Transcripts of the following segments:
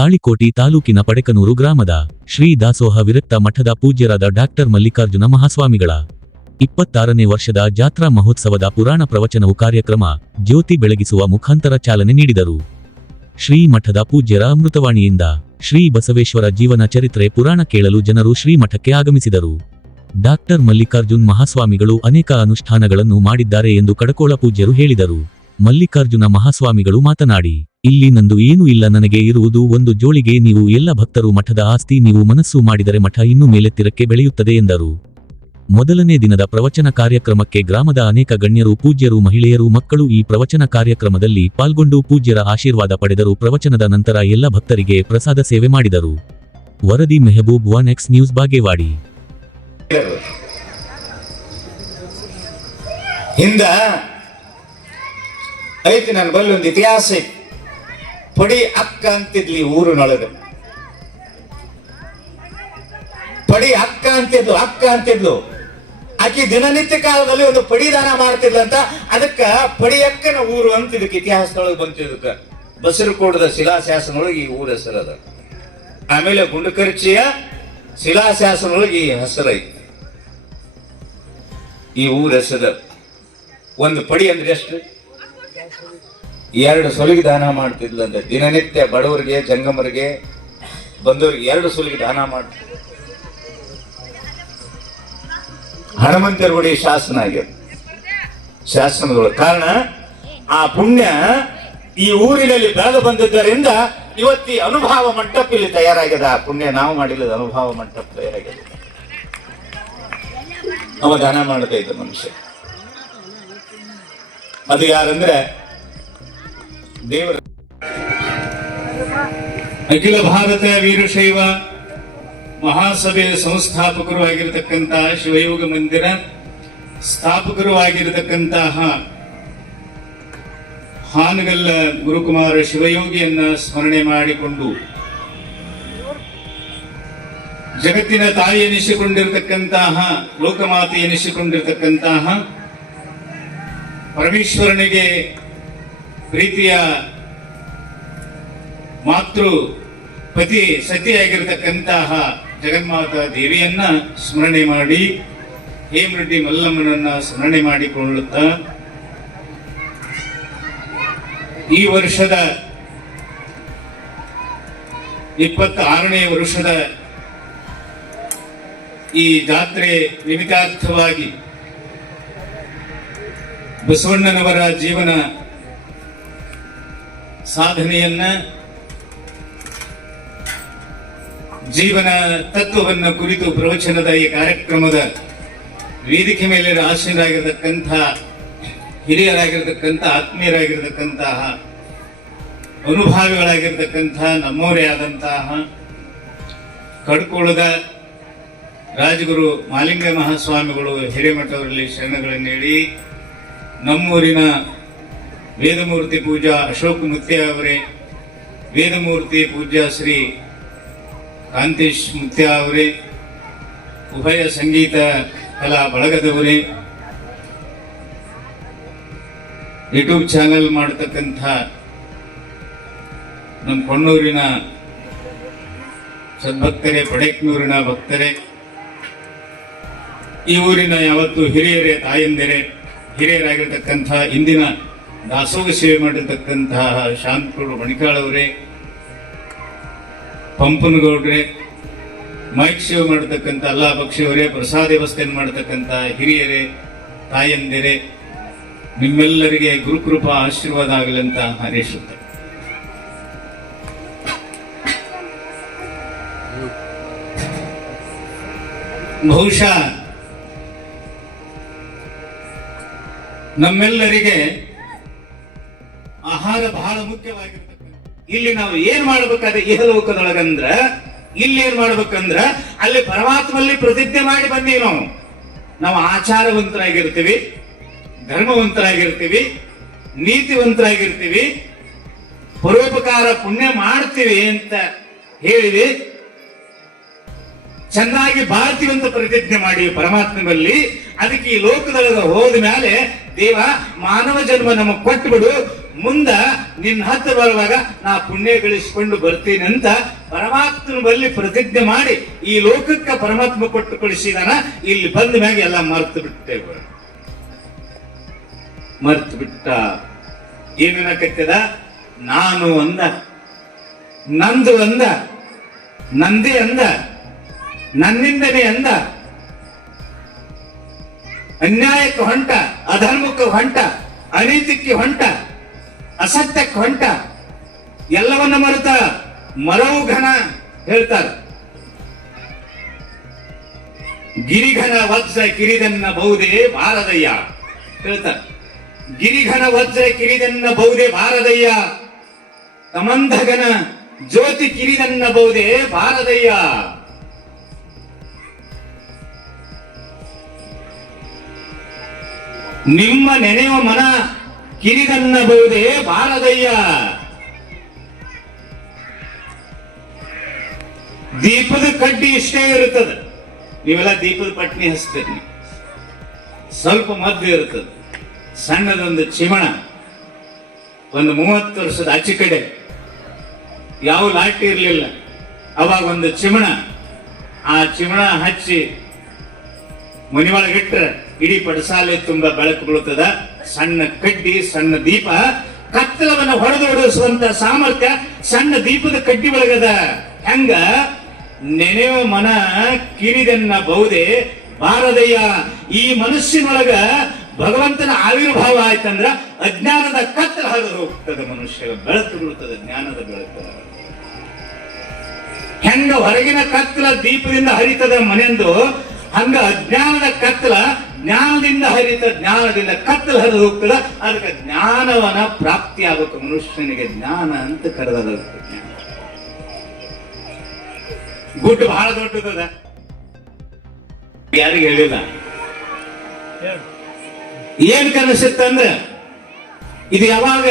ತಾಳಿಕೋಟಿ ತಾಲೂಕಿನ ಪಡೆಕನೂರು ಗ್ರಾಮದ ಶ್ರೀ ದಾಸೋಹ ವಿರಕ್ತ ಮಠದ ಪೂಜ್ಯರಾದ ಡಾಕ್ಟರ್ ಮಲ್ಲಿಕಾರ್ಜುನ ಮಹಾಸ್ವಾಮಿಗಳ 26ನೇ ವರ್ಷದ ಜಾತ್ರಾ ಮಹೋತ್ಸವದ ಪುರಾಣ ಪ್ರವಚನವು ಕಾರ್ಯಕ್ರಮ ಜ್ಯೋತಿ ಬೆಳಗಿಸುವ ಮುಖಾಂತರ ಚಾಲನೆ ನೀಡಿದರು. ಶ್ರೀ ಮಠದ ಪೂಜ್ಯರ ಅಮೃತವಾಣಿಯಿಂದ ಶ್ರೀ ಬಸವೇಶ್ವರ ಜೀವನ ಚರಿತ್ರೆ ಪುರಾಣ ಕೇಳಲು ಜನರು ಶ್ರೀಮಠಕ್ಕೆ ಆಗಮಿಸಿದರು. ಡಾಕ್ಟರ್ ಮಲ್ಲಿಕಾರ್ಜುನ್ ಮಹಾಸ್ವಾಮಿಗಳು ಅನೇಕ ಅನುಷ್ಠಾನಗಳನ್ನು ಮಾಡಿದ್ದಾರೆ ಎಂದು ಕಡಕೋಳ ಪೂಜ್ಯರು ಹೇಳಿದರು. ಮಲ್ಲಿಕಾರ್ಜುನ ಮಹಾಸ್ವಾಮಿಗಳು ಮಾತನಾಡಿ, ಇಲ್ಲಿ ನಂದು ಏನೂ ಇಲ್ಲ, ನನಗೆ ಇರುವುದು ಒಂದು ಜೋಳಿಗೆ. ನೀವು ಎಲ್ಲ ಭಕ್ತರು ಮಠದ ಆಸ್ತಿ. ನೀವು ಮನಸ್ಸು ಮಾಡಿದರೆ ಮಠ ಇನ್ನೂ ಮೇಲೆತ್ತಿರಕ್ಕೆ ಬೆಳೆಯುತ್ತದೆ ಎಂದರು. ಮೊದಲನೇ ದಿನದ ಪ್ರವಚನ ಕಾರ್ಯಕ್ರಮಕ್ಕೆ ಗ್ರಾಮದ ಅನೇಕ ಗಣ್ಯರು, ಪೂಜ್ಯರು, ಮಹಿಳೆಯರು, ಮಕ್ಕಳು ಈ ಪ್ರವಚನ ಕಾರ್ಯಕ್ರಮದಲ್ಲಿ ಪಾಲ್ಗೊಂಡು ಪೂಜ್ಯರ ಆಶೀರ್ವಾದ ಪಡೆದರು. ಪ್ರವಚನದ ನಂತರ ಎಲ್ಲ ಭಕ್ತರಿಗೆ ಪ್ರಸಾದ ಸೇವೆ ಮಾಡಿದರು. ವರದಿ ಮೆಹಬೂಬ್ 1X ನ್ಯೂಸ್ ಬಾಗೇವಾಡಿ. ಹಿಂದ ಐತಿ ನನ್ನ ಬಲ್ಲಿ ಒಂದು ಇತಿಹಾಸ ಐತಿ. ಪಡಿ ಅಕ್ಕ ಅಂತಿದ್ಲಿ ಊರಿನೊಳಗೆ. ಪಡಿ ಅಕ್ಕ ಅಂತಿದ್ಲು. ಆಕಿ ದಿನನಿತ್ಯ ಕಾಲದಲ್ಲಿ ಒಂದು ಪಡಿ ದಾನ ಮಾಡ್ತಿದ್ಲಂತ. ಅದಕ್ಕ ಪಡಿಯಕ್ಕನ ಊರು ಅಂತ ಇದಕ್ಕೆ ಇತಿಹಾಸದೊಳಗೆ ಬಂತು. ಇದಕ್ಕೆ ಬಸರಕೋಟದ ಶಿಲಾಶಾಸನೊಳಗೆ ಈ ಊರ ಹೆಸರದ. ಆಮೇಲೆ ಗುಂಡಕರ್ಚಿಯ ಶಿಲಾಶಾಸನೊಳಗೆ ಈ ಹೆಸರೈತಿ. ಈ ಊರ ಹೆಸರ ಒಂದು ಪಡಿ ಅಂದ್ರೆ ಎಷ್ಟು? 2 ಸುಲಿಗೆ ದಾನ ಮಾಡ್ತಿದ್ಲಂತ. ದಿನನಿತ್ಯ ಬಡವರಿಗೆ, ಜಂಗಮರಿಗೆ, ಬಂದವರಿಗೆ 2 ಸುಲಿಗೆ ದಾನ ಮಾಡ್ತಿದ್ಲು. ಹನುಮಂತರ ಗುಡಿ ಶಾಸನ ಆಗ್ಯದ. ಶಾಸನದೊಳಗೆ ಕಾರಣ ಆ ಪುಣ್ಯ ಈ ಊರಿನಲ್ಲಿ ಬೆಳೆದು ಬಂದಿದ್ದರಿಂದ ಇವತ್ತಿ ಅನುಭವ ಮಂಟಪ ಇಲ್ಲಿ ತಯಾರಾಗ್ಯದ. ಆ ಪುಣ್ಯ ನಾವು ಮಾಡಿಲ್ಲದ ಅನುಭವ ಮಂಟಪ ತಯಾರಾಗ್ಯದ. ಅವ ದಾನ ಮಾಡದೇ ಇದ್ದ ಮನುಷ್ಯ. ಅದು ಯಾರಂದ್ರೆ ದೇವರ ಅಖಿಲ ಭಾರತ ವೀರಶೈವ ಮಹಾಸಭೆಯ ಸಂಸ್ಥಾಪಕರು ಆಗಿರತಕ್ಕಂತಹ ಶಿವಯೋಗ ಮಂದಿರ ಸ್ಥಾಪಕರು ಆಗಿರತಕ್ಕಂತಹ ಹಾನಗಲ್ಲ ಗುರುಕುಮಾರ ಶಿವಯೋಗಿಯನ್ನ ಸ್ಮರಣೆ ಮಾಡಿಕೊಂಡು ಜಗತ್ತಿನ ತಾಯಿ ಎನಿಸಿಕೊಂಡಿರತಕ್ಕಂತಹ, ಲೋಕಮಾತೆ ಎನಿಸಿಕೊಂಡಿರತಕ್ಕಂತಹ ಪರಮೇಶ್ವರನಿಗೆ ಪ್ರೀತಿಯ ಮಾತೃ ಪತಿ ಸತಿಯಾಗಿರತಕ್ಕಂತಹ ಜಗನ್ಮಾತಾ ದೇವಿಯನ್ನ ಸ್ಮರಣೆ ಮಾಡಿ, ಹೇಮರೆಡ್ಡಿ ಮಲ್ಲಮ್ಮನನ್ನ ಸ್ಮರಣೆ ಮಾಡಿಕೊಳ್ಳುತ್ತಾ ಈ ವರ್ಷದ 26ನೇ ವರ್ಷದ ಈ ಜಾತ್ರೆ ನಿಮಿತ್ತಾರ್ಥವಾಗಿ ಬಸವಣ್ಣನವರ ಜೀವನ ಸಾಧನೆಯನ್ನ, ಜೀವನ ತತ್ವವನ್ನ ಕುರಿತು ಪ್ರವಚನದ ಈ ಕಾರ್ಯಕ್ರಮದ ವೇದಿಕೆ ಮೇಲೆ ಆಸೀನರಾಗಿರತಕ್ಕಂಥ ಹಿರಿಯರಾಗಿರ್ತಕ್ಕಂಥ, ಆತ್ಮೀಯರಾಗಿರ್ತಕ್ಕಂತಹ, ಅನುಭಾವಿಗಳಾಗಿರ್ತಕ್ಕಂಥ ನಮ್ಮವರೇ ಆದಂತಹ ಕಡ್ಕೋಳದ ರಾಜಗುರು ಮಾಲಿಂಗ ಮಹಾಸ್ವಾಮಿಗಳು ಹಿರೇಮಠವರಲ್ಲಿ ಶರಣಗಳನ್ನು ಹೇಳಿ, ನಮ್ಮೂರಿನ ವೇದಮೂರ್ತಿ ಪೂಜಾ ಅಶೋಕ್ ಮುತ್ಯ ಅವರೇ, ವೇದಮೂರ್ತಿ ಪೂಜ್ಯ ಶ್ರೀ ಕಾಂತೇಶ್ ಮುತ್ಯ ಅವರೇ, ಉಭಯ ಸಂಗೀತ ಕಲಾ ಬಳಗದವರೇ, ಯೂಟ್ಯೂಬ್ ಚಾನೆಲ್ ಮಾಡತಕ್ಕಂಥ ನಮ್ಮ ಕೊಣ್ಣೂರಿನ ಸದ್ಭಕ್ತರೇ, ಪಡೆಕ್ನೂರಿನ ಭಕ್ತರೇ, ಈ ಊರಿನ ಯಾವತ್ತು ಹಿರಿಯರೇ, ತಾಯಂದಿರೇ, ಹಿರಿಯರಾಗಿರ್ತಕ್ಕಂಥ ಇಂದಿನ ದಾಸೋಹ ಸೇವೆ ಮಾಡಿರ್ತಕ್ಕಂತಹ ಶಾಂತಗೌಡರು ಮಣಿಕಾಳವರೇ, ಪಂಪನಗೌಡ್ರೆ, ಮೈಕ್ ಸೇವೆ ಮಾಡತಕ್ಕಂಥ ಅಲ್ಲಾ ಬಕ್ಷಿಯವರೇ, ಪ್ರಸಾದ ವ್ಯವಸ್ಥೆಯನ್ನು ಮಾಡತಕ್ಕಂಥ ಹಿರಿಯರೇ, ತಾಯಂದಿರೇ, ನಿಮ್ಮೆಲ್ಲರಿಗೆ ಗುರುಕೃಪಾ ಆಶೀರ್ವಾದ ಆಗಲಿ ಅಂತ ಹಾರೈಸುತ್ತೆ. ಬಹುಶಃ ನಮ್ಮೆಲ್ಲರಿಗೆ ಆಹಾರ ಬಹಳ ಮುಖ್ಯವಾಗಿರ್ತಕ್ಕಂಥ. ಇಲ್ಲಿ ನಾವು ಏನ್ ಮಾಡ್ಬೇಕಾದ್ರೆ ಇಹಲೋಕದೊಳಗಂದ್ರ, ಇಲ್ಲಿ ಏನ್ ಮಾಡ್ಬೇಕಂದ್ರ ಅಲ್ಲಿ ಪರಮಾತ್ಮಲ್ಲಿ ಪ್ರತಿಜ್ಞೆ ಮಾಡಿ ಬಂದೀವಿ. ನಾವು ಆಚಾರವಂತರಾಗಿರ್ತೀವಿ, ಧರ್ಮವಂತರಾಗಿರ್ತೀವಿ, ನೀತಿವಂತರಾಗಿರ್ತೀವಿ, ಪರೋಪಕಾರ ಪುಣ್ಯ ಮಾಡ್ತೀವಿ ಅಂತ ಹೇಳಿವಿ. ಚೆನ್ನಾಗಿ ಬಾಳ್ತೀವಿ ಅಂತ ಪ್ರತಿಜ್ಞೆ ಮಾಡಿ ಪರಮಾತ್ಮನಲ್ಲಿ. ಅದಕ್ಕೆ ಈ ಲೋಕದೊಳಗೆ ಹೋದ ಮೇಲೆ ದೇವ ಮಾನವ ಜನ್ಮ ನಮಗ್ ಕೊಟ್ಟು ಬಿಡು, ಮುಂದ ನಿನ್ನ ಹತ್ರ ಬರುವಾಗ ನಾ ಪುಣ್ಯ ಗಳಿಸಿಕೊಂಡು ಬರ್ತೀನಿ ಅಂತ ಪರಮಾತ್ಮನ ಬಳಿ ಪ್ರತಿಜ್ಞೆ ಮಾಡಿ ಈ ಲೋಕಕ್ಕೆ ಪರಮಾತ್ಮ ಕೊಟ್ಟು ಕಳಿಸಿದಾನ. ಇಲ್ಲಿ ಬಂದ ಮ್ಯಾಗ ಎಲ್ಲ ಮರ್ತು ಬಿಟ್ಟೇವೆ. ಮರ್ತು ಬಿಟ್ಟ ಏನನ್ನಕತ್ತದ? ನಾನು ಅಂದ, ನಂದು ಅಂದ, ನಂದೇ ಅಂದ, ನನ್ನಿಂದನೇ ಅಂದ, ಅನ್ಯಾಯಕ್ಕೆ ಹೊಂಟ, ಅಧರ್ಮಕ್ಕೆ ಹೊಂಟ, ಅನೀತಿಕ್ಕೆ ಹೊಂಟ, ಅಸತ್ಯಕ್ಕೆ ಹೊಂಟ, ಎಲ್ಲವನ್ನ ಮರೆತ ಮರವು ಘನ ಹೇಳ್ತಾರ. ಗಿರಿಘನ ವಜ್ರ ಕಿರಿದನ್ನ ಬಹುದೇ ಭಾರದಯ್ಯ ಹೇಳ್ತಾರ. ಗಿರಿಘನ ವಜ್ರ ಕಿರಿದನ್ನ ಬಹುದೇ ಭಾರದಯ್ಯ, ಕಮಂಧಗನ ಜ್ಯೋತಿ ಕಿರಿದನ್ನ ಬಹುದೇ ಭಾರದಯ್ಯ. ನಿಮ್ಮ ನೆನೆಯುವ ಮನ ಕಿರಿದನ್ನಬಹುದೇ ಭಾರದಯ್ಯ. ದೀಪದ ಕಡ್ಡಿ ಇಷ್ಟೇ ಇರುತ್ತದೆ. ನೀವೆಲ್ಲ ದೀಪದ ಪಟ್ನಿ ಹಚ್ತೀರಿ, ಸ್ವಲ್ಪ ಮದ್ದು ಇರುತ್ತದೆ. ಸಣ್ಣದೊಂದು ಚಿಮಣ, ಒಂದು 30 ವರ್ಷದ ಆಚೆ ಕಡೆ ಯಾವ ಲಾಟಿ ಇರಲಿಲ್ಲ. ಅವಾಗ ಒಂದು ಚಿಮಣ, ಆ ಚಿಮಣ ಹಚ್ಚಿ ಮನೆಯೊಳಗಿಟ್ರೆ ಇಡೀ ಪಡಸಾಲೆ ತುಂಬ ಬೆಳಕು ಬೀಳುತ್ತದ. ಸಣ್ಣ ಕಡ್ಡಿ, ಸಣ್ಣ ದೀಪ, ಕತ್ತಲವನ್ನು ಹೊಡೆದೊಡಿಸುವಂತ ಸಾಮರ್ಥ್ಯ ಸಣ್ಣ ದೀಪದ ಕಡ್ಡಿ ಒಳಗದ. ಹೆಂಗ ನೆನೆಯುವ ಮನ ಕಿರಿದನ್ನ ಬಹುದೇ ಭಾರದಯ್ಯ. ಈ ಮನುಷ್ಯನೊಳಗ ಭಗವಂತನ ಆವಿರ್ಭಾವ ಆಯ್ತಂದ್ರ ಅಜ್ಞಾನದ ಕತ್ತಲ ಹರಿದು ಹೋಗ್ತದೆ. ಮನುಷ್ಯ ಬೆಳಕು ಬೀಳುತ್ತದೆ, ಜ್ಞಾನದ ಬೆಳಕು. ಹೆಂಗ ಹೊರಗಿನ ಕತ್ತಲ ದೀಪದಿಂದ ಹರಿತದ ಮನೆಯಂದು, ಹಂಗ ಅಜ್ಞಾನದ ಕತ್ತಲ ಜ್ಞಾನದಿಂದ ಹರಿತ, ಜ್ಞಾನದಿಂದ ಕತ್ತಲ ಹರಿದು ಹೋಗ್ತದ. ಅದಕ್ಕೆ ಜ್ಞಾನವನ್ನ ಪ್ರಾಪ್ತಿ ಆಗಬೇಕು. ಮನುಷ್ಯನಿಗೆ ಜ್ಞಾನ ಅಂತ ಕರೆದ ಗುಡ್ಡು ಬಹಳ ದೊಡ್ಡದ, ಯಾರಿಗೆ ಹೇಳಿಲ್ಲ. ಏನ್ ಕನಸಿತ್ತಂದ್ರ, ಇದು ಯಾವಾಗ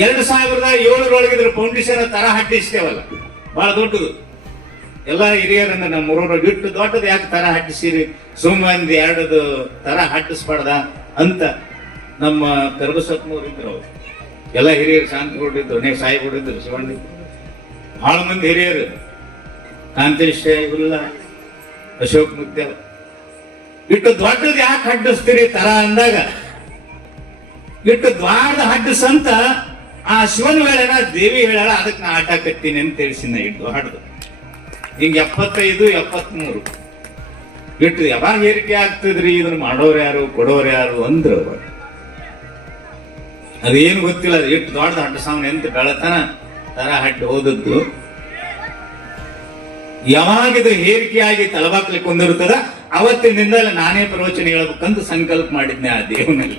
2007 ಫೌಂಡೇಶನ್ ತರ ಹಟ್ಟಿಸ್ತೇವಲ್ಲ, ಬಹಳ ದೊಡ್ಡದು. ಎಲ್ಲ ಹಿರಿಯರನ್ನ ನಮ್ಮ ಊರವ್ರು ಬಿಟ್ಟು ದೊಡ್ಡದು ಯಾಕೆ ತರ ಹಟ್ಟಿಸಿರಿ, ಸುಮ್ಮಂದಿ 2 ತರ ಹಟ್ಟಿಸ್ಬಾರ್ದ ಅಂತ ನಮ್ಮ ಕರ್ಬಸಪ್ಪನವ್ರು ಇದ್ರು. ಅವ್ರು ಎಲ್ಲ ಹಿರಿಯರು, ಶಾಂತಿಗೊಂಡಿದ್ದು, ಅನೇಕ ಸಾಯಿಗೊಂಡಿದ್ರು, ಶಿವಣ್ಣ, ಬಹಳ ಮಂದಿ ಹಿರಿಯರು, ಕಾಂತೇಶ ಇಲ್ಲ, ಅಶೋಕ್ ಮುತ್ಯ. ಇಟ್ಟು ದೊಡ್ಡದು ಯಾಕೆ ಹಡ್ಡಿಸ್ತೀರಿ ತರ ಅಂದಾಗ, ಇಟ್ಟು ದ್ವಾರದ ಹಡ್ಡಿಸಂತ ಆ ಶಿವನ ಹೇಳಣ, ದೇವಿ ಹೇಳಣ, ಅದಕ್ಕೆ ನಾ ಆಟ ಕತ್ತೀನಿ ಅಂತ ತಿಳಿಸಿನ. ಇಟ್ಟು ಹಾಡ್ದು ಹಿಂಗ 75, 73 ಇಟ್ಟು ಯಾವಾಗ ಏರಿಕೆ ಆಗ್ತದ್ರಿ, ಇದನ್ನ ಮಾಡೋರು ಯಾರು, ಕೊಡೋರು ಯಾರು ಅಂದ್ರು. ಅದೇನು ಗೊತ್ತಿಲ್ಲ. ಇಟ್ಟು ದೊಡ್ಡದ ಹಡ್ಡ ಸಾವನ್ ಎಂತ ಬೆಳತನ ತರ ಹಡ್ಡು ಹೋದದ್ದು. ಯಾವಾಗಿದು ಹೇರಿಕೆಯಾಗಿ ತಲಬಾಕ್ಲಿಕ್ಕೆ ಹೊಂದಿರುತ್ತದ, ಅವತ್ತಿನಿಂದ ನಾನೇ ಪ್ರವಚನ ಹೇಳ್ಬೇಕಂತ ಸಂಕಲ್ಪ ಮಾಡಿದ್ನೆ ಆ ದೇವನಲ್ಲಿ.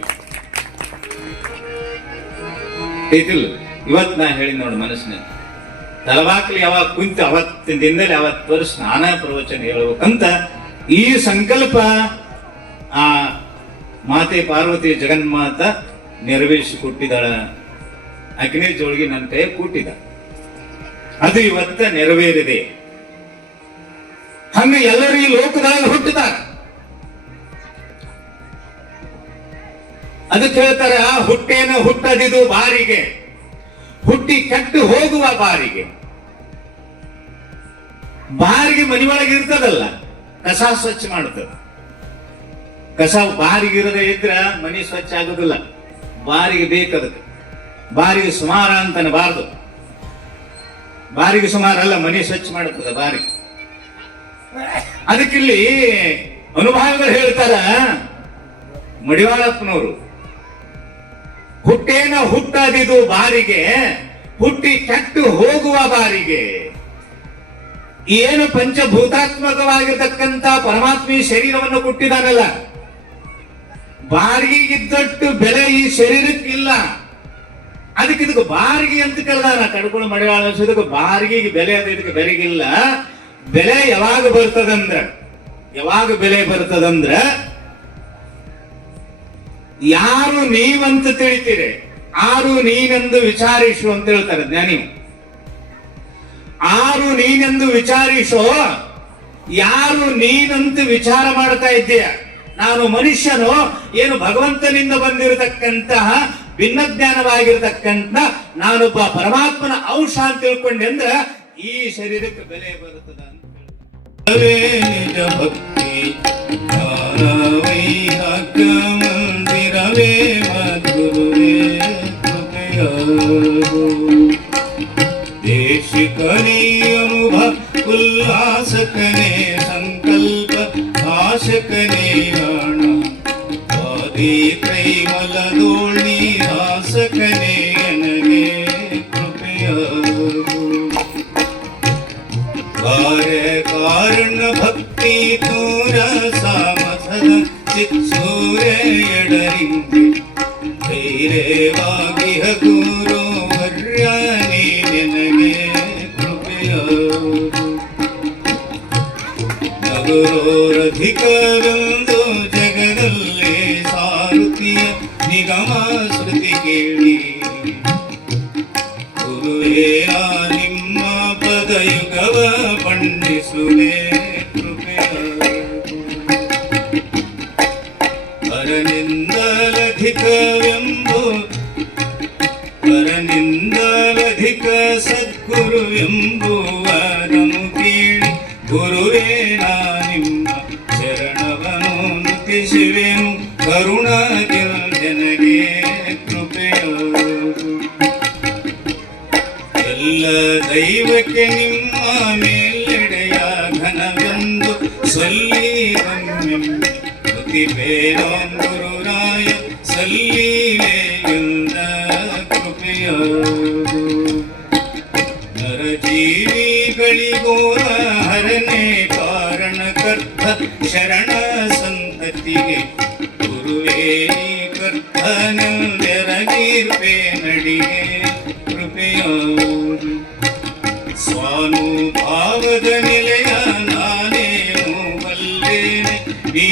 ಐತಿಲ್ಲ, ಇವತ್ ನಾ ಹೇಳಿ ನೋಡಿ ಮನಸ್ಸಿನಲ್ಲಿ, ತಲಬಾಕ್ಲಿ ಯಾವಾಗ ಕುಂತು ಅವತ್ತಿನಿಂದಲೇ 40 ವರ್ಷ ನಾನಾ ಪ್ರವಚನ ಹೇಳ್ಬೇಕಂತ ಈ ಸಂಕಲ್ಪ ಆ ಮಾತೆ ಪಾರ್ವತಿ ಜಗನ್ಮಾತ ನೆರವೇರಿಸಿ ಕೊಟ್ಟಿದ್ದಾಳ. ಅಗ್ನಿ ಜೋಳಿಗೆ ನನ್ನ ಕೈ ಕೂಟಿದ, ಅದು ಇವತ್ತ ನೆರವೇರಿದೆ. ಹಂಗ ಎಲ್ಲರೂ ಈ ಲೋಕದಾಗ ಹುಟ್ಟಿದಾರ. ಅದಕ್ಕೆ ಹೇಳ್ತಾರ, ಹುಟ್ಟೇನ ಹುಟ್ಟದಿದು ಬಾರಿಗೆ, ಹುಟ್ಟಿ ಕೆಟ್ಟು ಹೋಗುವ ಬಾರಿಗೆ. ಬಾರಿಗೆ ಮನೆಯೊಳಗೆ ಇರ್ತದಲ್ಲ, ಕಸ ಸ್ವಚ್ಛ ಮಾಡುತ್ತದೆ. ಕಸ ಬಾರಿಗೆ ಇರದೇ ಇದ್ರ ಮನೆ ಸ್ವಚ್ಛ ಆಗುದಿಲ್ಲ. ಬಾರಿಗೆ ಬೇಕದಕ್ಕೆ. ಬಾರಿಗೆ ಸುಮಾರ ಅಂತನಬಾರ್ದು. ಬಾರಿಗೆ ಸುಮಾರಲ್ಲ, ಮನೆ ಸ್ವಚ್ಛ ಮಾಡುತ್ತದೆ ಬಾರಿಗೆ. ಅದಕ್ಕಿಲ್ಲಿ ಅನುಭಾವಿಗಳು ಹೇಳ್ತಾರ, ಮಡಿವಾಳಪ್ಪನವರು, ಹುಟ್ಟೇನ ಹುಟ್ಟದಿದು ಬಾರಿಗೆ, ಹುಟ್ಟಿ ಕೆಟ್ಟು ಹೋಗುವ ಬಾರಿಗೆ. ಏನು ಪಂಚಭೂತಾತ್ಮಕವಾಗಿರ್ತಕ್ಕಂಥ ಪರಮಾತ್ಮ ಶರೀರವನ್ನು ಕೊಟ್ಟಿದ್ದಾನಲ್ಲ, ಬಾರಿಗೆಗಿದ್ದಟ್ಟು ಬೆಲೆ ಈ ಶರೀರಕ್ಕಿಲ್ಲ. ಅದಕ್ಕೆ ಇದಕ್ಕೆ ಬಾರಿಗೆ ಅಂತ ಕರೆದಾರ. ಕಡ್ಕೊಂಡು ಮಡಿವಾಳ ಬಾರಿಗೆಗೆ ಬೆಲೆ ಅದ, ಇದಕ್ಕೆ ಬೆಲೆಗಿಲ್ಲ. ಬೆಲೆ ಯಾವಾಗ ಬರ್ತದಂದ್ರ, ಯಾವಾಗ ಬೆಲೆ ಬರ್ತದಂದ್ರ, ಯಾರು ನೀವಂತ ತಿಳಿತೀರಿ, ಆರು ನೀನೆಂದು ವಿಚಾರಿಸು ಅಂತ ಹೇಳ್ತಾರೆ ಜ್ಞಾನಿ. ಆರು ನೀನೆಂದು ವಿಚಾರಿಸೋ, ಯಾರು ನೀನಂತ ವಿಚಾರ ಮಾಡ್ತಾ ಇದ್ದೀಯ, ನಾನು ಮನುಷ್ಯನು ಏನು ಭಗವಂತನಿಂದ ಬಂದಿರತಕ್ಕಂತಹ ಭಿನ್ನ ಜ್ಞಾನವಾಗಿರತಕ್ಕಂತ ನಾನೊಬ್ಬ ಪರಮಾತ್ಮನ ಅಂಶ ಅಂತ ತಿಳ್ಕೊಂಡೆ ಅಂದ್ರ ಈ ಶರೀರಕ್ಕೆ ಬೆಲೆ ಬರುತ್ತದ ಅಂತ ನಿಜ ಭಕ್ತಿ ಮಂದಿರವೇ ಮಧುರವೇ ದೇಶಿಕನೇ ಅನುಭವ ಉಲ್ಲಾಸಕನೇ ಸಂಕಲ್ಪ ಭಾಷಕನೇ ರಾಣ ಆದಿ ಕೈಮಲದೋಳ್ನಿ ಹಾಸಕನೇ ನನಗೆ ಕೃಪೆಯಾಗು ಕಾರಣ ಭಕ್ತಿ ತೂರ ಸಾಮಸದ ಚಿತ್ಸೂರ್ಯ ಎಡರಿಂದೆ ಧೈರ್ಯವಾಗಿ ಗುರು ವರ್ಯಾನಿ ನನಗೆ ಕೃಪೆಯಾಗು ನಗರೋರಧಿಕವೆಂದು ಜಗದಲ್ಲಿ ಸಾರುತಿಯ ನಿಗಮ ಶ್ರುತಿ ಕೇಳಿ ಗುರುವೇ ನಿಮ್ಮ ಪದಯುಗವ ಪಂಡಿಸುವೆ ಕೃಪೆಯಾಗು ಪರನಿಂದಲಧಿಕ ಸದ್ಗುರುವೆಂಬುವರನು ಕೇಳಿ ಗುರುವೇ ನಿಮ್ಮ ಶರಣವನು ನುತಿಸುವೆನು ಕರುಣಾದಿಲ್ ಜನಗೆ ಕೃಪೆಯಾಗು ಎಲ್ಲ ದೈವಕ್ಕೆ ನಿಮ್ಮ ಮೇಲೆಡೆಯ ಘನವೆಂದು ಸಲ್ಲಿರಮ್ಮೆಂಬ ಗುರುರಾಯ ಸಲ್ಲಿಲೆಯಿಂದ ಕೃಪೆಯಾಗು ನರಜೀವಿಗಳಿಗೋರ ಹರನೇ ಕಾರಣಕರ್ತ ಶರಣ ಸಂತತಿಗೆ ಗುರುವೇ ಕರ್ತನೆಂದೆರಗಿರ್ಪೆ ನಡಿಗೆ ಕೃಪೆಯಾಗು ಸ್ವಾನುಭಾವದ ನಿಲಯ ನಾನೇನು ಬಲ್ಲೇನೆ ಈ